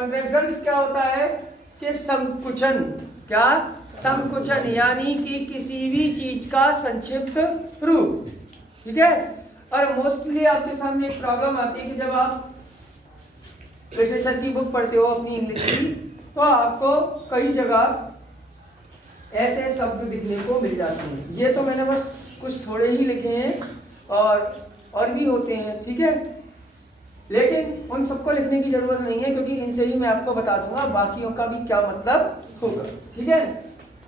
Contraction क्या होता है कि संकुचन, क्या संकुचन, यानी कि किसी भी चीज का संक्षिप्त रूप, ठीक है। और मोस्टली आपके सामने एक प्रॉब्लम आती है कि जब आप लिटरेचर की बुक पढ़ते हो अपनी इंग्लिश की, तो आपको कई जगह ऐसे शब्द दिखने को मिल जाते हैं। ये तो मैंने बस कुछ थोड़े ही लिखे हैं और भी होते हैं, ठीक है, लेकिन उन सबको लिखने की जरूरत नहीं है क्योंकि इनसे ही मैं आपको बता दूंगा बाकियों का भी क्या मतलब होगा, ठीक है।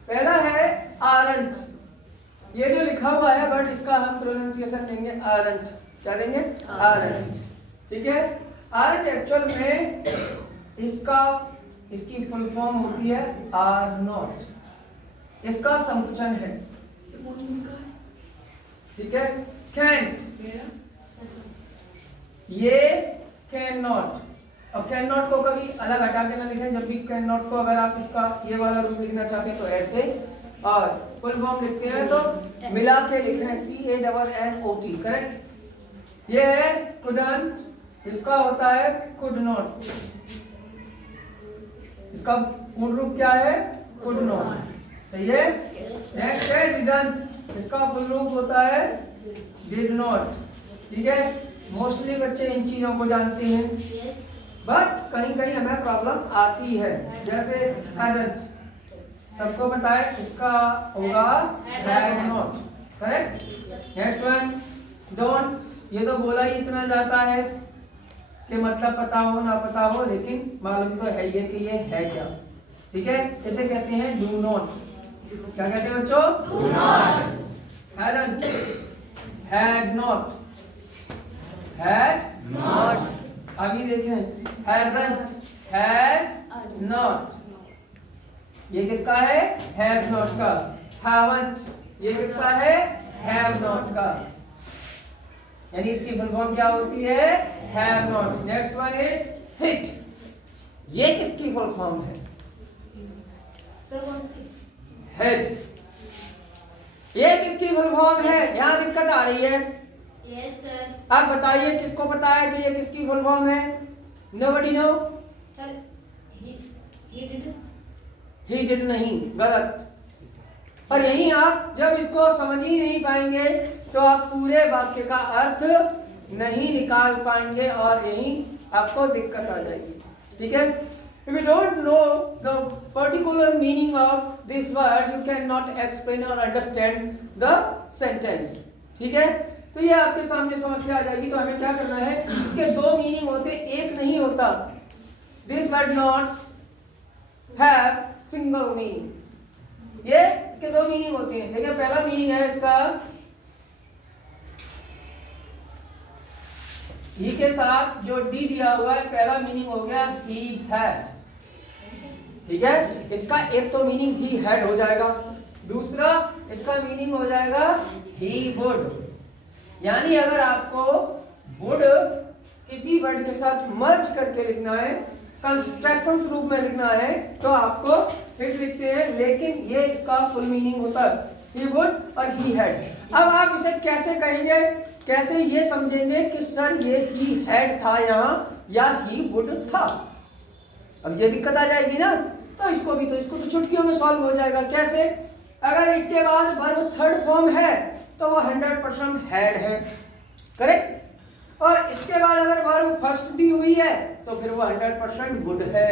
पहला है आरंट, ये जो लिखा हुआ है बट इसका हम प्रोनाउंसिएशन देंगे आरंट, क्या देंगे आरंट, ठीक है। आरंट एक्चुअल में इसकी फुल फॉर्म होती है आर नॉट, इसका संकुचन है, ठीक है। कैंट, ये कैन नॉट, और कैन नॉट को कभी अलग हटा के ना लिखें, जब भी कैन नॉट को अगर आप इसका ये वाला रूप लिखना चाहते हैं तो ऐसे, और फुल फॉर्म लिखते हैं तो मिला के लिखें CANNOT, करेक्ट। ये है कुडन, इसका होता है कुड नॉट, इसका पूर्ण रूप क्या है कुड नॉट, सही है। नेक्स्ट है डिडंट, इसका पूर्ण रूप होता है डिड नॉट, ठीक है। मोस्टली बच्चे इन चीजों को जानते हैं, बट कहीं कहीं हमें प्रॉब्लम आती है, जैसे हैडंट, सबको पता है इसका होगा had not, correct. Next one don't, ये तो बोला ही इतना जाता है कि मतलब पता हो ना पता हो, लेकिन मालूम तो है ये कि ये है क्या, ठीक है। इसे कहते हैं डू नॉट, क्या कहते हैं बच्चों do not. Hadn't, had not, had not, अभी देखें हैजंट, हैज नॉट, ये किसका है हैज नॉट का। हैवंट, ये किसका है हैव नॉट का, यानी इसकी फुल फॉर्म क्या होती है have not. Next one is hit, ये किसकी फुल फॉर्म है हेड, ये किसकी फुल फॉर्म है, यहां दिक्कत आ रही है। Yes sir. आप बताइए किसको पता है कि ये किसकी फुल फॉर्म है। Nobody no sir he did नहीं, गलत। और यही आप जब इसको समझ ही नहीं पाएंगे तो आप पूरे वाक्य का अर्थ नहीं निकाल पाएंगे और यही आपको दिक्कत आ जाएगी, ठीक है। If you don't know the particular meaning of this word, you cannot explain or understand the sentence, ठीक है। तो ये आपके सामने समस्या आ जाएगी, तो हमें क्या करना है, इसके दो मीनिंग होते, एक नहीं होता। This word not have single meaning, ये इसके दो मीनिंग होते हैं। देखिए पहला मीनिंग है इसका ही के साथ जो डी दिया हुआ है, पहला मीनिंग हो गया ही हैड, ठीक है। इसका एक तो मीनिंग ही हैड हो जाएगा, दूसरा इसका मीनिंग हो जाएगा ही वुड, यानी अगर आपको वुड किसी वर्ड के साथ मर्ज करके लिखना है, कंस्ट्रक्शंस रूप में लिखना है, तो आपको फिर लिखते हैं, लेकिन ये इसका फुल मीनिंग होता है ही वुड और ही हैड। अब आप इसे कैसे कहेंगे, कैसे ये समझेंगे कि सर ये ही हैड था यहाँ या ही वुड था, अब ये दिक्कत आ जाएगी ना। तो इसको तो चुटकियों में सॉल्व हो जाएगा। कैसे, अगर इसके बाद वर्ब थर्ड फॉर्म है तो वो 100% हैड है, करेक्ट। और इसके बाद अगर वर्ब फर्स्ट दी हुई है तो फिर वो 100% वुड है,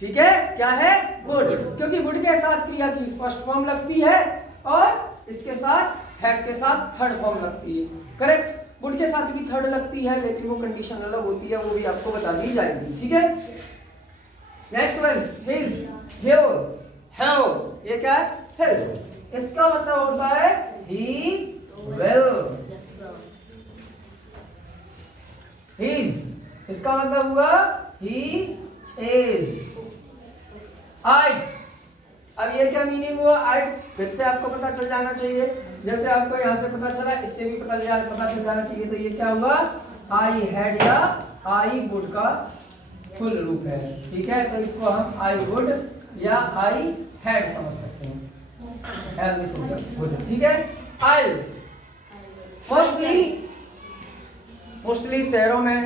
ठीक है। क्या है वुड, क्योंकि वुड के साथ क्रिया की फर्स्ट फॉर्म लगती है और इसके साथ हैड के साथ थर्ड फॉर्म लगती है, करेक्ट। वुड के साथ भी थर्ड लगती है, लेकिन वो कंडीशन अलग होती है, वो भी आपको बता दी जाएगी, ठीक है। नेक्स्ट वन हिज, हिल, हेल, ये क्या है हिल, इसका मतलब होता है ही विल। हिज, इसका मतलब हुआ ही इज। आइट, अब ये क्या मीनिंग हुआ आइट, फिर से आपको पता चल जाना चाहिए, जैसे आपको यहाँ से पता चला इससे भी पता चल जाना चाहिए। तो ये क्या हुआ आई हैड या आई वुड का फुल रूप है, ठीक है। तो इसको हम आई वुड या आई हैड समझ सकते हैं, ठीक है। आई मोस्टली शहरों में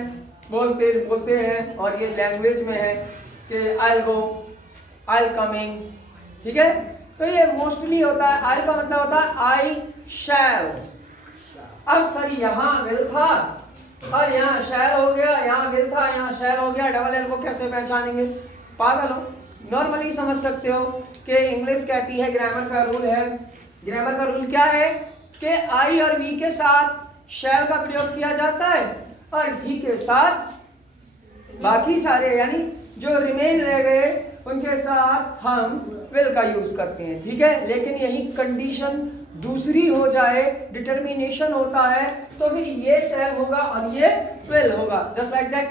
बोलते हैं और ये लैंग्वेज में है कि आई गो, आई कमिंग, ठीक है। तो ये मोस्टली होता है, आई का मतलब होता है आई शैल। अब सर यहाँ विल था और यहाँ शैल हो गया, यहाँ विल था यहाँ शैल हो गया, डबल एल को कैसे पहचानेंगे? पागल हो। नॉर्मली समझ सकते हो कि इंग्लिश कहती है, ग्रामर का रूल है। ग्रामर का रूल क्या है कि आई और वी के साथ शैल का प्रयोग किया जाता है और ही के साथ बाकी सारे यानी जो रिमेन रह गए उनके साथ हम विल का यूज करते हैं, ठीक है। लेकिन यही कंडीशन दूसरी हो जाए, डिटर्मिनेशन होता है, तो फिर ये शैल होगा और ये विल होगा। जस्ट लाइक दैट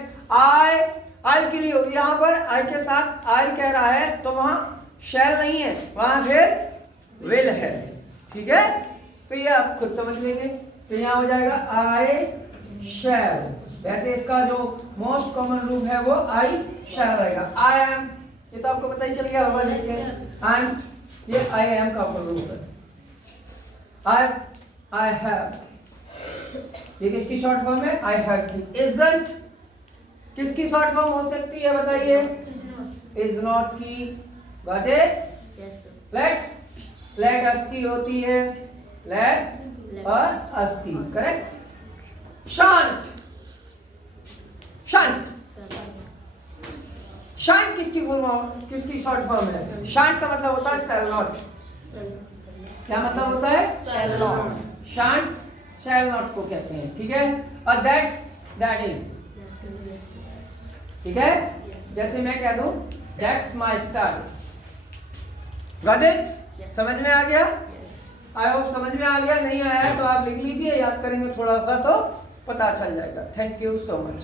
आई के लिए यहाँ पर आई के साथ आई कह रहा है तो वहां शैल नहीं है, वहां फिर विल है, ठीक है। तो ये आप खुद समझ लेंगे। तो यहाँ हो जाएगा आई शैल। वैसे इसका जो मोस्ट कॉमन रूप है वो आई शैल रहेगा। आई एम, ये तो आपको पता ही चल गया होगा। एंड ये आई एम का रूप है। आई हैव, ये किसकी शॉर्ट फॉर्म है? आई हैव की। इजंट किसकी शॉर्ट फॉर्म हो सकती है बताइए? इज नॉट की। Got it? Yes, sir. Let us की होती है, लेट अस की, करेक्ट। शांत, शांत, Sir. शांत किसकी किसकी शॉर्ट फॉर्म है? शांत का मतलब होता है शैल नॉट। क्या मतलब होता है? Shall not. शांत शैल नॉट को कहते हैं, ठीक है। और दैट इज, Yes, sir. ठीक है। Yes. जैसे मैं कह दूं that's my style. Got it? Yes. समझ में आ गया? Yes. आई होप समझ में आ गया। नहीं आया तो आप लिख लीजिए, याद करेंगे थोड़ा सा तो पता चल जाएगा। Thank you so much.